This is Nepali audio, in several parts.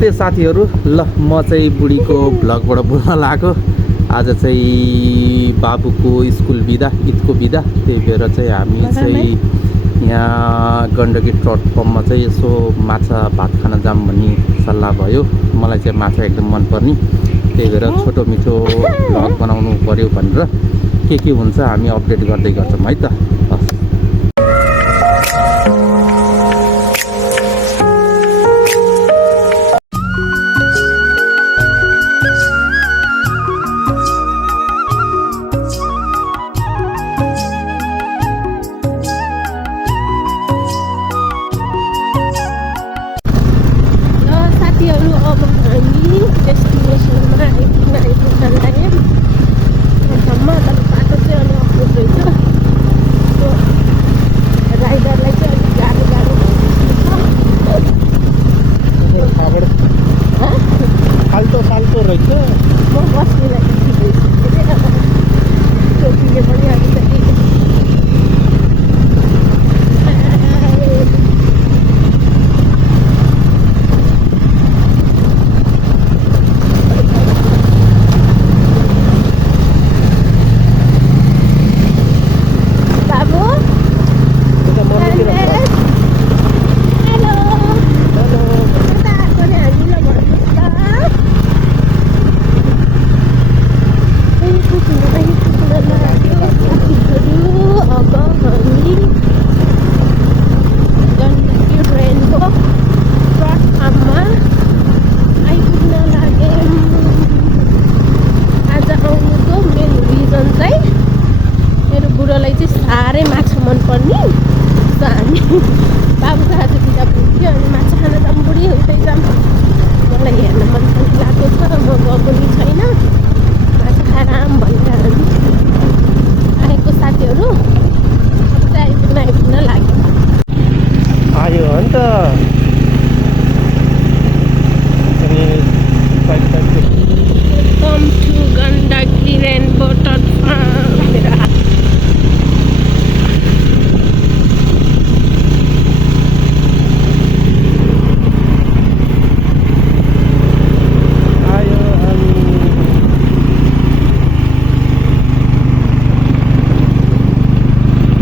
त्यो साथीहरू ल म चाहिँ बुढीको भ्लगबाट बोल्न लागेको आज चाहिँ बाबुको स्कुल बिदा ईदको बिदा त्यही भएर चाहिँ हामी चाहिँ यहाँ गण्डकी ट्रट फर्ममा चाहिँ यसो माछा भात खान जाऊँ भन्ने सल्लाह भयो मलाई चाहिँ माछा एकदम मनपर्ने त्यही भएर छोटो मिठो भ्लग बनाउनु पर्यो भनेर के हुन्छ हामी अपडेट गर्दै गर्छौँ है त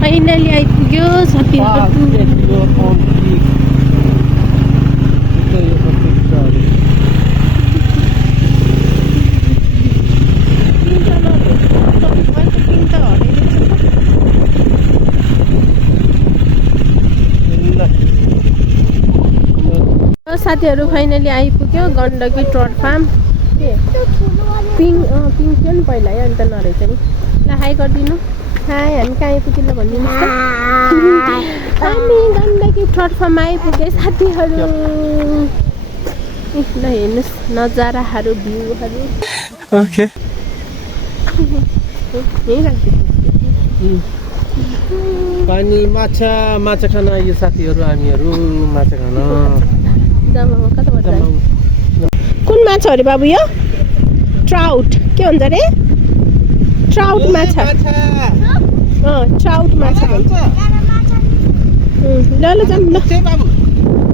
फाइनली आइपुग्यो साथीहरु साथीहरु फाइनली आइपुग्यो गण्डकी ट्रट फार्म पिङ थियो नि पहिला है अन्त नरहेछ नि ल हाई गरिदिनु हाई हामी कहाँ आइपुग्यो भनिदिनु हामी गण्डकी ट्रट फार्ममा आइपुगे साथीहरु ल हेर्नुस् नजाराहरु भ्यूहरु ओके पानी माछा खान आइयो साथीहरु हामीहरु माछा खान कुन माछा अरे बाबु यो ट्राउट के भन्छ रे ट्राउट माछा ट्राउट माछा भन्छ ल ल जाम ल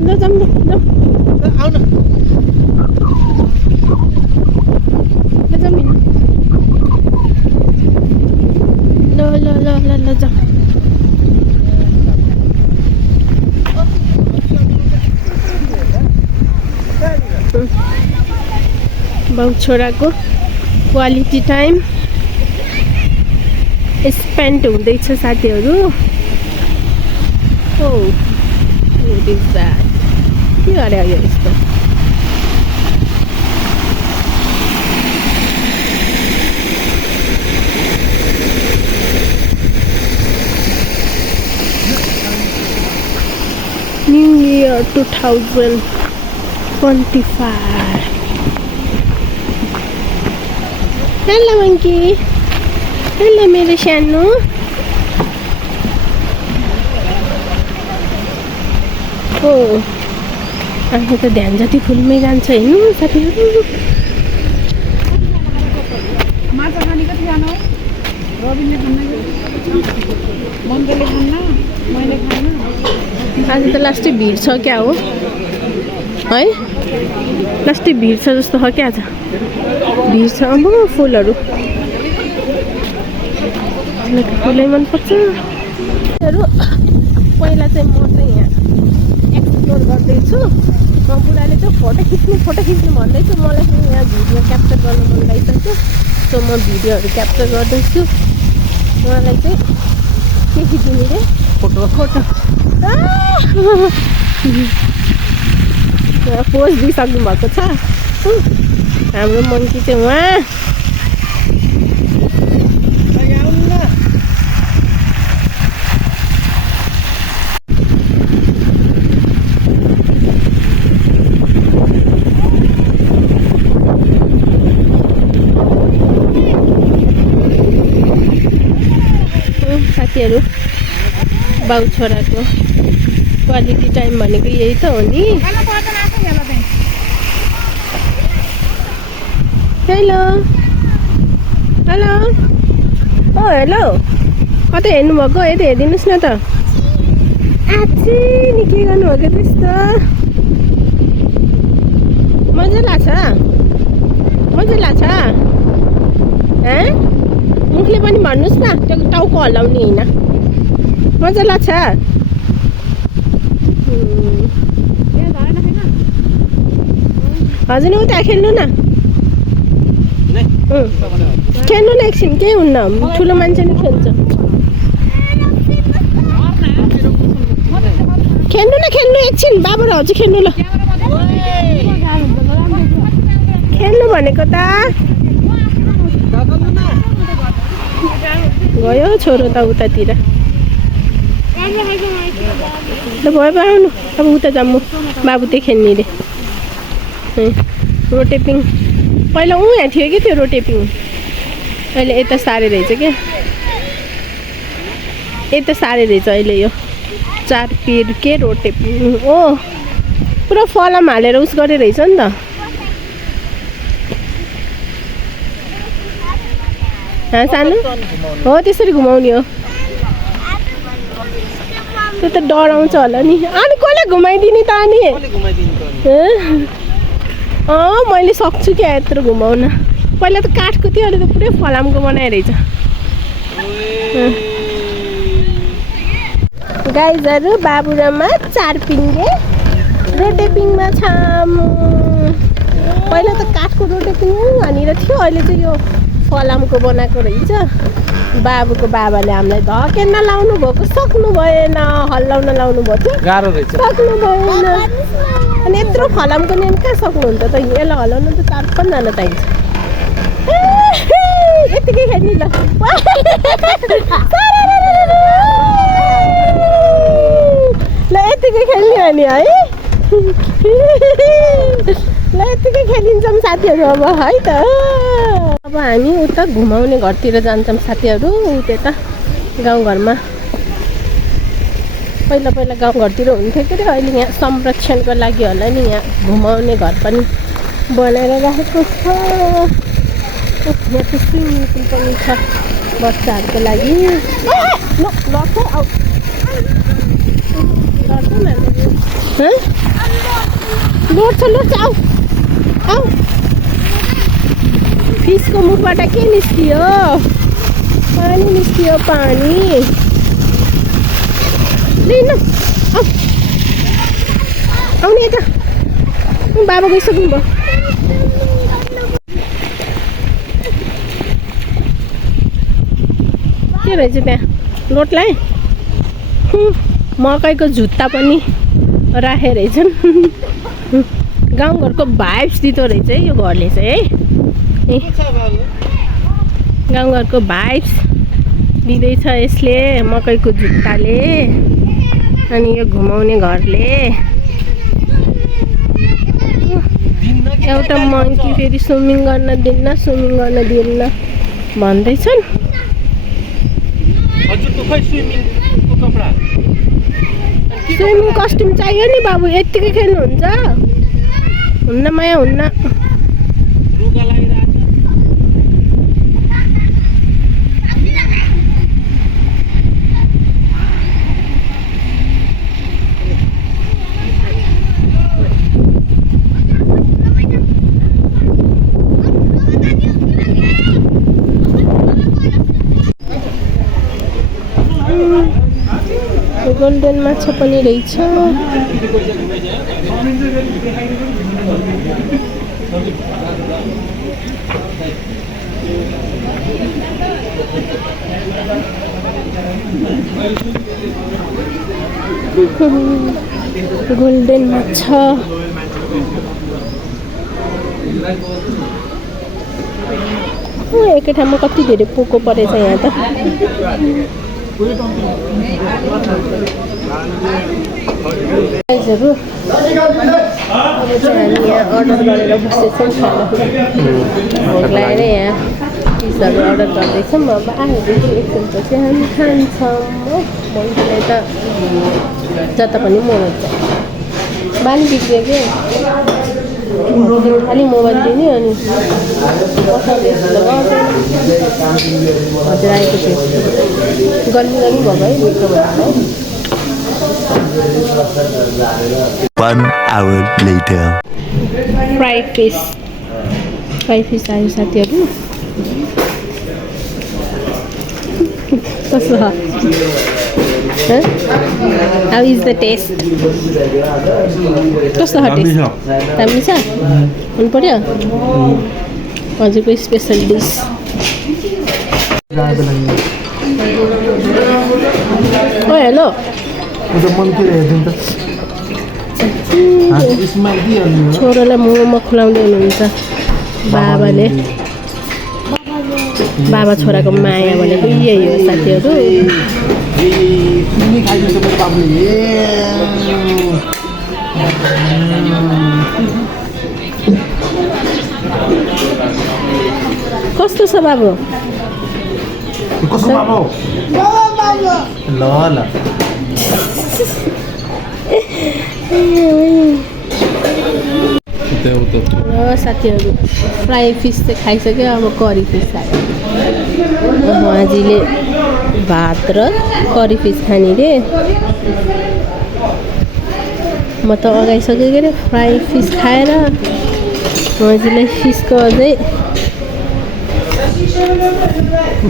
ल जाम ल आउ न ल जाम ल ल ल ल ल जाम बाउ छोराको क्वालिटी टाइम स्पेन्ड हुँदैछ साथीहरु ओ के गरे यो यस्तो new year 2025 hello monkey hello मेरो सानो ओ आफू त ध्यान जति फुलमै जान्छ हेर्नु साथीहरु माछा खाने कति जानु हो रबिनले खान्न मङ्गलले खान्न मैले खान्न आज त लास्टै भिड छ क्या हो है लास्टै भिड छ जस्तो छ क्या आज भिड छ अब फुलहरू फुलै मनपर्छ पहिला चाहिँ म चाहिँ यहाँ एक्सप्लोर गर्दैछु बुढाले चाहिँ फोटो खिच्नु भन्दैछु मलाई चाहिँ यहाँ भिडियो क्याप्चर गर्नु मन लागिसक्यो सो म भिडियोहरू क्याप्चर गर्दैछु उहाँलाई चाहिँ के खिच्ने रे फोटो पोज दिइसक्नु भएको छ हाम्रो मङ्की चाहिँ उहाँ साथीहरू बाउ छोराको क्वालिटी टाइम भनेको यही त हो नि हेलो हेलो ओ हेलो कतै हेर्नुभएको यता हेरिदिनुहोस् न त आच्छी नि के गर्नुभएको त्यस्तो मजा लाग्छ मुखले पनि भन्नुहोस् न त्यो टाउको हल्लाउने होइन मजा लाग्छ हजुर नि उता खेल्नु न खेल्नु न एकछिन केही हुन्न ठुलो मान्छे नि खेल्छ खेल्नु एकछिन बाबा र हजुर खेल्नु ल खेल्नु भनेको त गयो छोरो त उतातिर ल भयो आउनु अब उता जाऊँ म बाबु त्यही खेल्ने रे रोटेपिङ पहिला यहाँ थियो कि त्यो रोटेपिङ अहिले यता सारे रहेछ क्या यता सारे रहेछ अहिले यो 4 पिर के रोटेपिङ ओ पुरा फलाम हालेर उस गरे रहेछ नि त सानो हो त्यसरी घुमाउने हो त्यो त डराउँछ होला नि अनि कसले घुमाइदिने त अनि मैले सक्छु क्या यत्रो घुमाउन पहिला त काठको थियो अहिले त पुरै फलामको बनाइरहेछ गाइजहरू बाबुरामा 4 पिङ्गे रोटेपिङमा छ पहिला त काठको रोटेपिङ भनेर थियो अहिले चाहिँ यो फलामको बनाएको रहेछ बाबुको बाबाले हामीलाई धकेन लाउनु भएको सक्नु भएन हल्लाउन लाउनु भयो थियो गाह्रो रहेछ सक्नु भएन अनि यत्रो फलामको नि कहाँ सक्नुहुन्छ त यसलाई हल्लाउनु त 4-5 जना चाहिन्छ यतिकै खेल्ने ल ल यतिकै खेल्ने हो नि है ल यतिकै खेलिन्छौँ साथीहरू अब है त अब हामी उता घुमाउने घरतिर जान्छौँ साथीहरू त्यता गाउँघरमा पहिला गाउँघरतिर हुन्थ्यो के अरे अहिले यहाँ संरक्षणको लागि होला नि यहाँ घुमाउने घर पनि बनाएर राखेको छ यहाँ त स्विमिङ पुल पनि छ बच्चाहरूको लागि लोड्छ आऊ आऊ फिसको मुखबाट के निस्कियो पानी निस्कियो पानी लिनु आउने यता बाबा गइसक्नु भयो के रहेछ त्यहाँ लोटलाई मकैको जुत्ता पनि राखे रहेछन् गाउँघरको भाइब्स दिँदो रहेछ है यो घरले चाहिँ है गाउँघरको भाइब्स दिँदैछ यसले मकैको जुत्ताले अनि यो घुमाउने घरले एउटा मङ्की फेरि स्विमिङ गर्न दिन्न भन्दैछन् स्विमिङ कस्ट्युम चाहियो नि बाबु यत्तिकै खेल्नुहुन्छ हुन्न माया हुन्न गोल्डन माछा पनि रहेछ। गोल्डन माछा एकै ठाउँमा कति धेरै पोको परेछ यहाँ त। प्राइजहरू अब चाहिँ हामी यहाँ अर्डर गरेर बस्दैछौँ खानाको भोक लागेर यहाँ पिजाहरू अर्डर गर्दैछौँ। अब आएदेखि एकछिनपछि हामी खान्छौँ हो। मैले त जता पनि मोबाइल बानी बिग्रियो कि खालि मोबाइल दिने अनि हजुर आएको थियो गर्मी गर्मी भयो है मिठो भयो। 1 hour later. फ्राई फिस आयो साथीहरू। कस्तो छ? How is the taste? कस्तो छ टेस्ट? दामी छ? मन पर्यो? हजुरको स्पेसल डिस। ओ हेलो छोरालाई मोमो खुवाउँदै हुनुहुन्छ बाबाले। बाबा छोराको माया भनेको यही हो साथीहरू। कस्तो छ बाबु? ल ल र साथीहरू फ्राई फिस चाहिँ खाइसक्यो। अब करी फिस आयो। अजीले भात र करी फिस खाने रे। म त अगाइसकेँ के अरे फ्राई फिस खाएर। अजीलाई फिसको अझै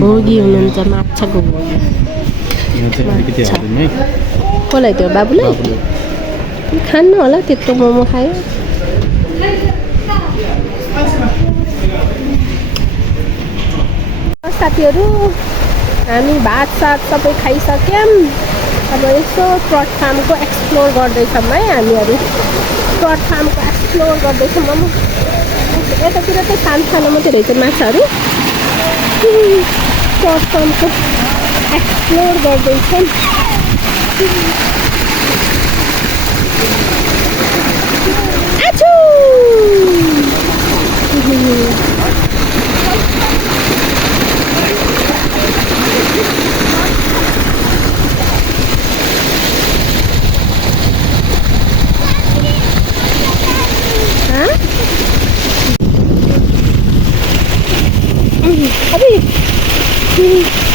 भोगी हुनुहुन्छ माछाको भोगी। कसलाई त्यो बाबुलाई खानु होला त्यत्रो मोमो खायो। साथीहरू हामी भात सात सबै खाइसक्यौँ। अब यसो ट्रट फार्मको एक्सप्लोर गर्दैछौँ है हामीहरू। ट्रट फार्मको एक्सप्लोर गर्दैछौँ। अब यतातिर चाहिँ सानो सानो मात्रै रहेछ माछाहरू। ट्रट फार्मको एक्सप्लोर गर्दैछौँ। आछु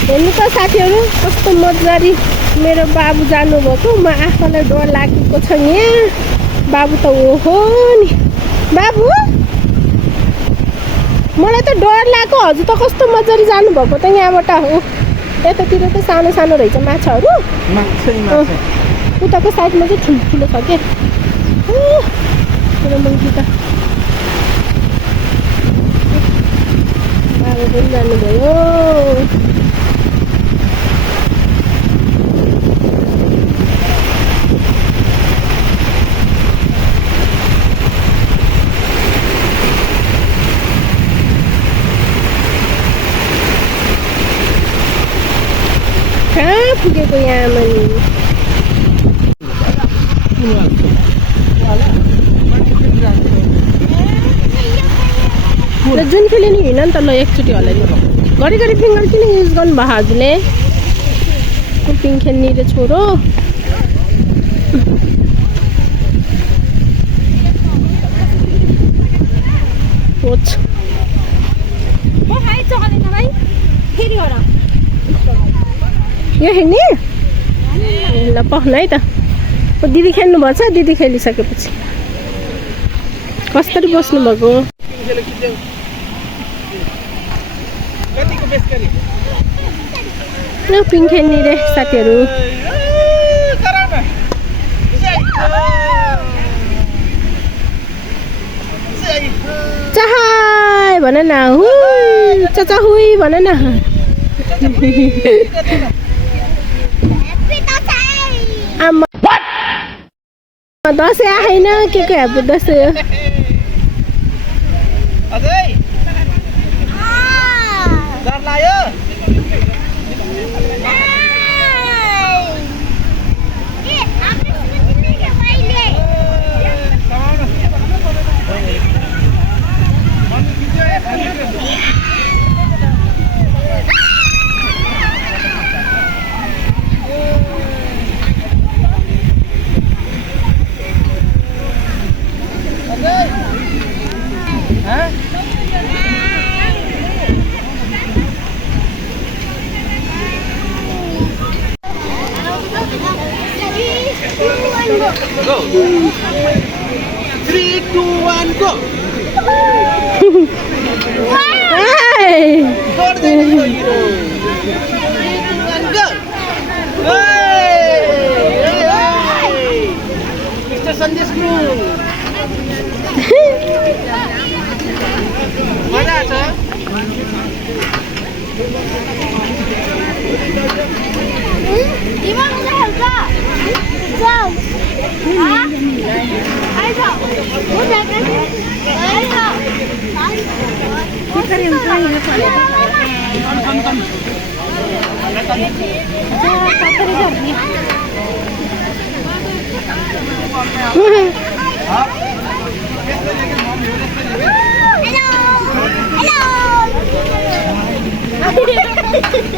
हेर्नु त साथीहरू कस्तो मजाले मेरो बाबु जानुभएको। म आफूलाई डर लागेको छ यहाँ। बाबु त ओहो नि बाबु मलाई त डर लाग्यो। हजुर त कस्तो मजाले जानुभएको त यहाँबाट। यतातिर त सानो सानो रहेछ माछाहरू। उताको साइडमा चाहिँ ठुल्ठुलो छ के मेरो मङ्की त। बाबु पनि जानुभयो। कहाँ पुगेको यहाँ मैले? जुन खेले नि हिँड नि त ल एकचोटि होला नि। घरिघरि फिङ्गर किन युज गर्नुभयो हजुरले? पिङ खेल्ने रे छोरो। यो हेर्ने ल पाउनु है त। दिदी खेल्नुभएको छ। दिदी खेलिसकेपछि कसरी बस्नुभएको? पिङ खेल्ने रे साथीहरू। चाहाई भन न हुई चचा हुई भन न आमा दसैँ आएन के happy Dashain Go. 3, 2, 1, go. Hey! Go to the hero. 3, 2, 1, go. Hey! Mr. Sandesh Guru. मजा आछ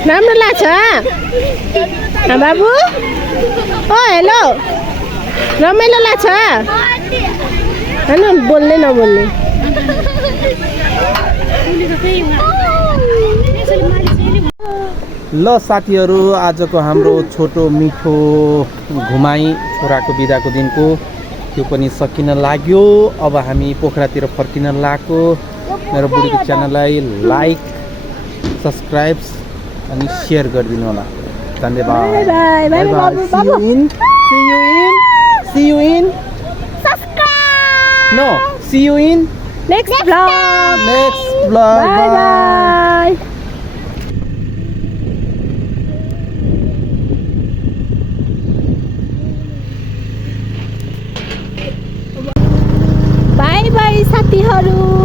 राम्रो लाग्छ बाबु ओ हेलो रमाइलो लाग्छ होइन बोल्ने नबोल्ने ल साथीहरू आजको हाम्रो छोटो मिठो घुमाइ छोराको बिदाको दिनको त्यो पनि सकिन लाग्यो अब हामी पोखरातिर फर्किन लागेको मेरो बुढीको च्यानललाई लाइक सब्सक्राइब अनि शेयर गरिदिनु होला धन्यवाद बाई बाई बाबु बाबु see you in subscribe no see you in next blog vlog by by by by साथीहरू